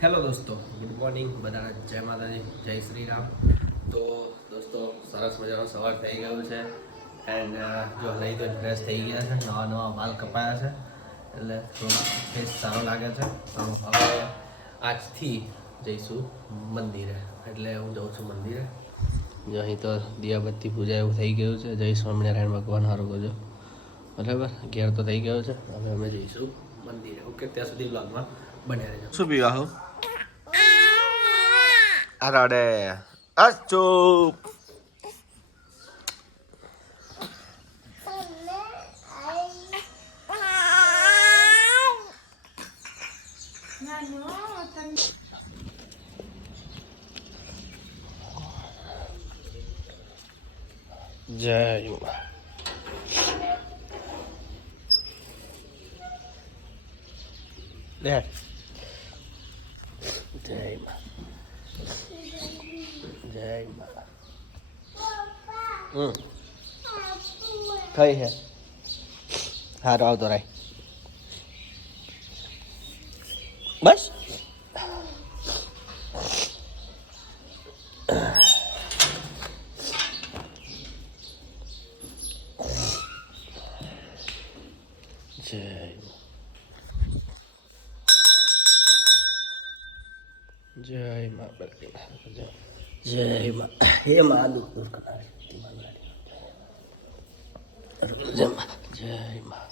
Hello દોસ્તો, good morning બધાને. જય માતાજી, જય શ્રી રામ. તો દોસ્તો, સરસ મજાનો સવાર થઈ ગયો છે એન્ડ જો નહીં તો ફ્રેશ થઈ ગયા છે, નવા નવા વાલ કપાયા છે એટલે થોડો ફેસ સારો લાગે છે. તો હવે આજથી જઈશું મંદિરે, એટલે હું જાઉં છું મંદિરે. જો અહીં તો દિયાબત્તી પૂજા એવું થઈ ગયું છે. જય સ્વામિનારાયણ ભગવાન હારું કરજો. બરાબર, ઘેર તો થઈ ગયો છે. હવે અમે જઈશું મંદિરે. ઓકે, ત્યાં સુધી બ્લોગમાં બન્યા રહેજો. શું પીવા હું અરે ચૂપ. જય મા. લે જય મા. જય મા. કઈ હે હારું આવતો રાય બસ. જય મા બલકી જય મા. હે મા દુઃખ દૂર કરનારી જય મા. જય મા.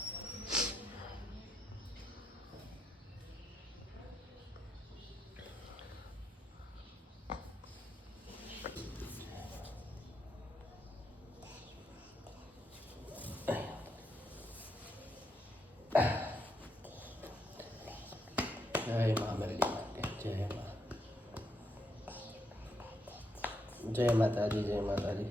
જય મા મેરી જય મા. જય માતાજી, જય માતાજી.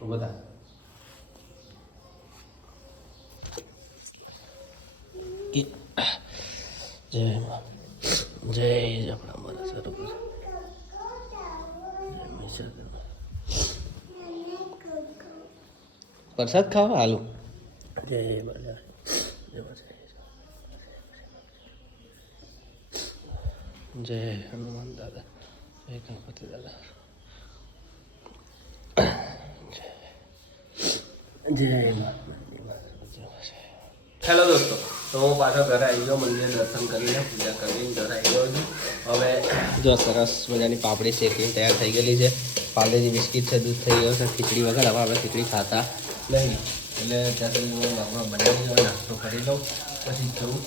ચલો બધા જય મા. જય આપણા મારા સારું પ્રસાદ ખાવા હાલો. જય બધા જય હનુમાન દાદા, જય ગણપતિ દાદા. જય હેલો દોસ્તો, તો હું પાછો ઘરે આવી ગયો. મંદિર દર્શન કરીને પૂજા કરીને ઘરે આવી ગયો છું. હવે જો સરસ મજાની પાપડી શેકીને તૈયાર થઈ ગયેલી છે. પાર્લેજી બિસ્કિટ છે, દૂધ થઈ ગયો છે. ખીચડી વગર હવે આપણે ખીચડી ખાતા નહીં, એટલે ત્યાં સુધી હું ઘરમાં બનાવી દઉં, નાસ્તો કરી દઉં, પછી જવું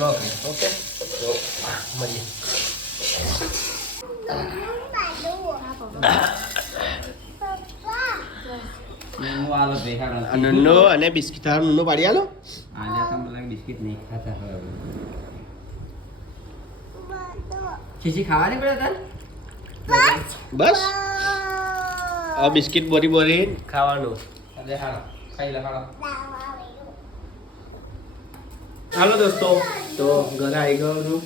નોકરી. ઓકે, તો મળીએ. નન્નો અને બિસ્કિટ નન્નો પાડી આલો. આજે તો મને બિસ્કિટ નહીં ખાતા હવે. ખીચી ખાવાની પડે તને બસ આ બિસ્કિટ બોરી બોરી ખાવાનું. અરે હાલો ખાઈ લે હાલો. હાલો દોસ્તો, તો ઘરે આવી ગયો છું.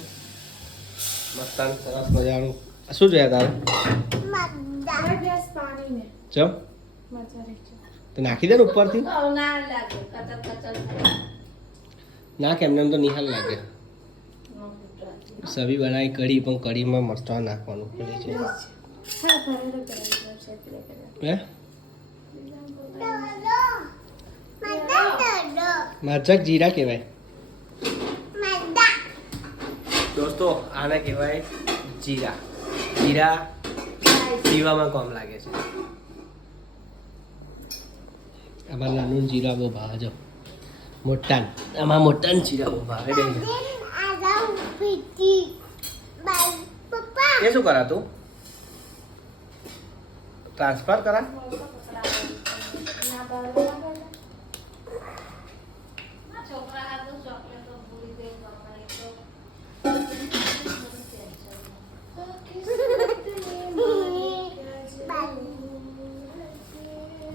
મસ્ત સરસ મજાનું. શું જોયા તારે? ચમ તો નાખી દે ને ઉપરથી. ના કેમ એમ તો નિહાલ લાગે. સબી બનાવી કઢી, પણ કઢીમાં મરચાં નાખવાનું પડે છે. હે મરચાં જીરા કહેવાય દોસ્તો. આને કહેવાય જીરા. જીરા પીવામાં કોમ લાગે છે. આમાં નાનું જીરા બહુ ભાવે છે. મોટા આમાં મોટા જીરા બહુ ભાવે. એ શું કરા તું? ટ્રાન્સફર કરા?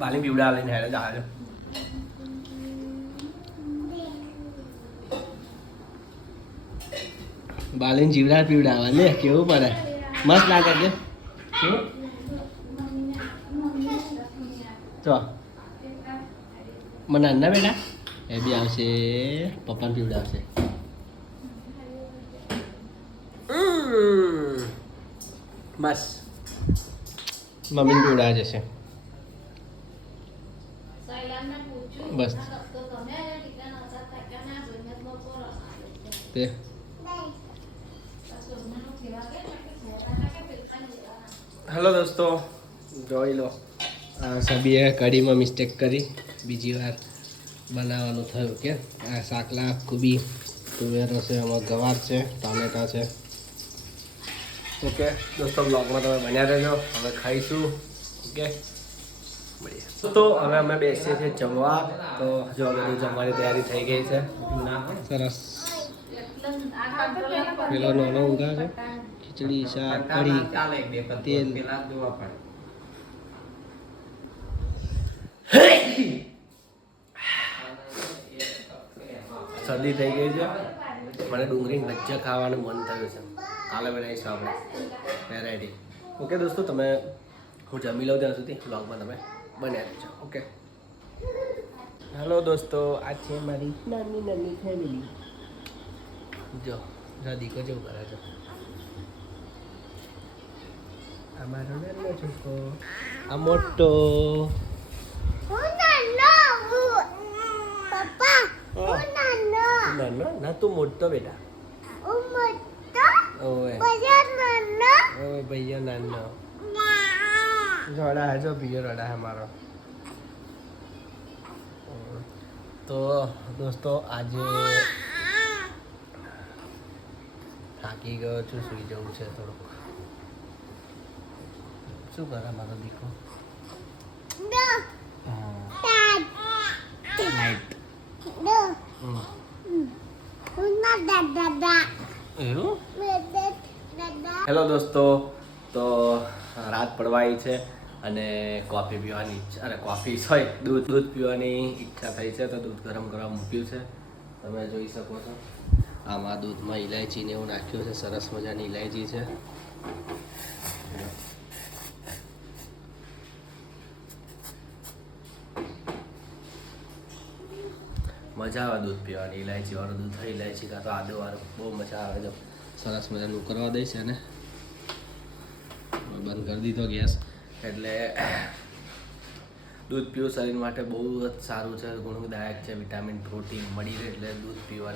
બાલી પીવડા લઈને હેડે જ આવે છે. બાલીન જીવડા પીવડાવા લે કેવું પડે મસ્ત લાગે છે શું ચો મને અન્ના બેટા એ બી આવશે પપ્પાને પીવડાવશે બસ મમ્મીને પીવડાવે જશે બસ તે હેલો દોસ્તો જોઈ લો સબીએ કઢીમાં મિસ્ટેક કરી બીજી વાર બનાવવાનું થયું કે આ શાકલા કુબી તુવેરો છે એમાં ગવાર છે ટામેટા છે ઓકે દોસ્તો બ્લોગમાં તમે બન્યા રહેજો હવે ખાઈશું ઓકે મળીએ તો હવે અમે બેસીએ છીએ જમવા તો જો બધું જમવાની તૈયારી થઈ ગઈ છે સરસ પેલો નાનો ઊંઘા છે ખીચડી શાક કઢી તેલ શરદી થઈ ગઈ છે મને ડુંગળી ભજીયા ખાવાનું મન થયું છે કાલે બનાવીશું આપણે વેરાયટી ઓકે દોસ્તો તમે હું જમી લઉં ત્યાં સુધી બ્લોગમાં તમે બન્યા રહેજો ઓકે હેલો દોસ્તો આ છે મારી નાની નાની ફેમિલી જો દીકો જેવું કરે છે આ મારો નાનો છોકરો આ મોટો નાનો ના તું મોટો બેટા ઓય ભૈયા નાનો રડા હે જો ભૈયો રડા હે મારો તો દોસ્તો આજે થાકી ગયો છું સુઈ જવું છે થોડુંક શું કરે મારો દીકરો હેલો દોસ્તો તો રાત પડવાઈ છે અને કોફી પીવાની ઈચ્છા અરે કોફી સોરી દૂધ પીવાની ઈચ્છા થઈ છે તો દૂધ ગરમ કરવા મૂક્યું છે તમે જોઈ શકો છો આમાં દૂધમાં ઇલાયચીને એવું નાખ્યું છે સરસ મજાની ઇલાયચી છે મજા આવે દૂધ પીવાની ઇલાયચી વાળું દૂધ હોય ઇલાયચી કાં તો આદુ વાળું બહુ મજા આવે જો સરસ મજાનું કરવા દઈશ અને બંધ કરી દીધો ગેસ એટલે દૂધ પીવું શરીર માટે બહુ જ સારું છે ગુણદાયક છે વિટામિન પ્રોટીન મળી રહે એટલે દૂધ પીવા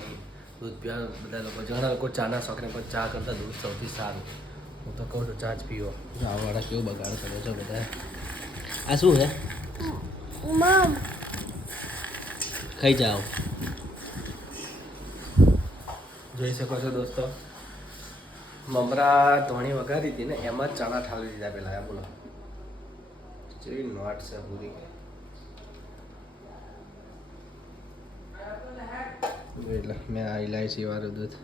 બધા લોકો ઘણા લોકો ચાના શોખને પણ ચા કરતાં દૂધ સૌથી સારું હું તો કહું છું ચા જ પીવો ચાવાળા કેવું બગાડ કરે છો બધા આ શું છે ખાઈ જાઓ જોઈ શકો છો દોસ્તો મમરા ધોણી વગાડી હતી ને એમાં જ ચણા ઠાલવી દીધા પેલા બોલો જેવી નોટ છે પૂરી એટલે મેં આ ઇલાયચી વાળું દૂધ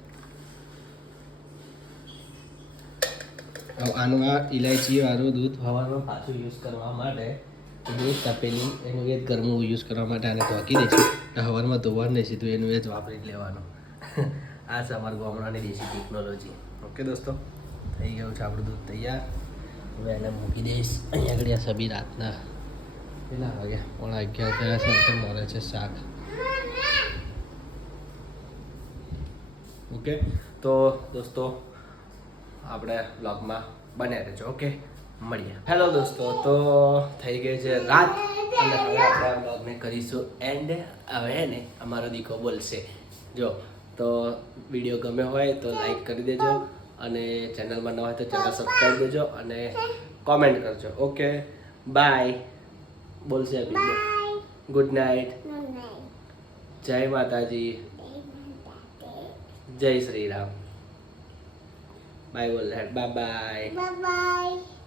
આનું આ ઇલાયચી વાળું દૂધ હવામાં પાછું યુઝ કરવા માટે દૂધ તપેલી એનું એ જ ગરમું યુઝ કરવા માટે આને ઢોકી દઈશું હવારમાં ધોવાનું નહીં સીધું એનું એ જ વાપરી જ લેવાનું આ છે અમારું ગામડાની દેશી ટેકનોલોજી ઓકે દોસ્તો થઈ ગયું છે આપણું દૂધ તૈયાર હવે એને મૂકી દઈશ અહીંયા આગળ આ સબી રાતના કેટલા વાગ્યા 11:30 થયા છે મળે છે શાક ઓકે તો દોસ્તો આપણે બ્લોગમાં બન્યા રહેજો ઓકે મળીએ હેલો દોસ્તો તો થઈ ગઈ છે રાત અને હવે આપણે આ બ્લોગને કરીશું એન્ડ હવે ને અમારો દીકો બોલશે જો તો વિડીયો ગમે હોય તો લાઈક કરી દેજો અને ચેનલમાં ન હોય તો ચેનલ સબસ્ક્રાઈબ દેજો અને કોમેન્ટ કરજો ઓકે બાય બોલશે ગુડ નાઇટ જય માતાજી જય શ્રી રામ બાય બોલ બાય બાય Bye bye.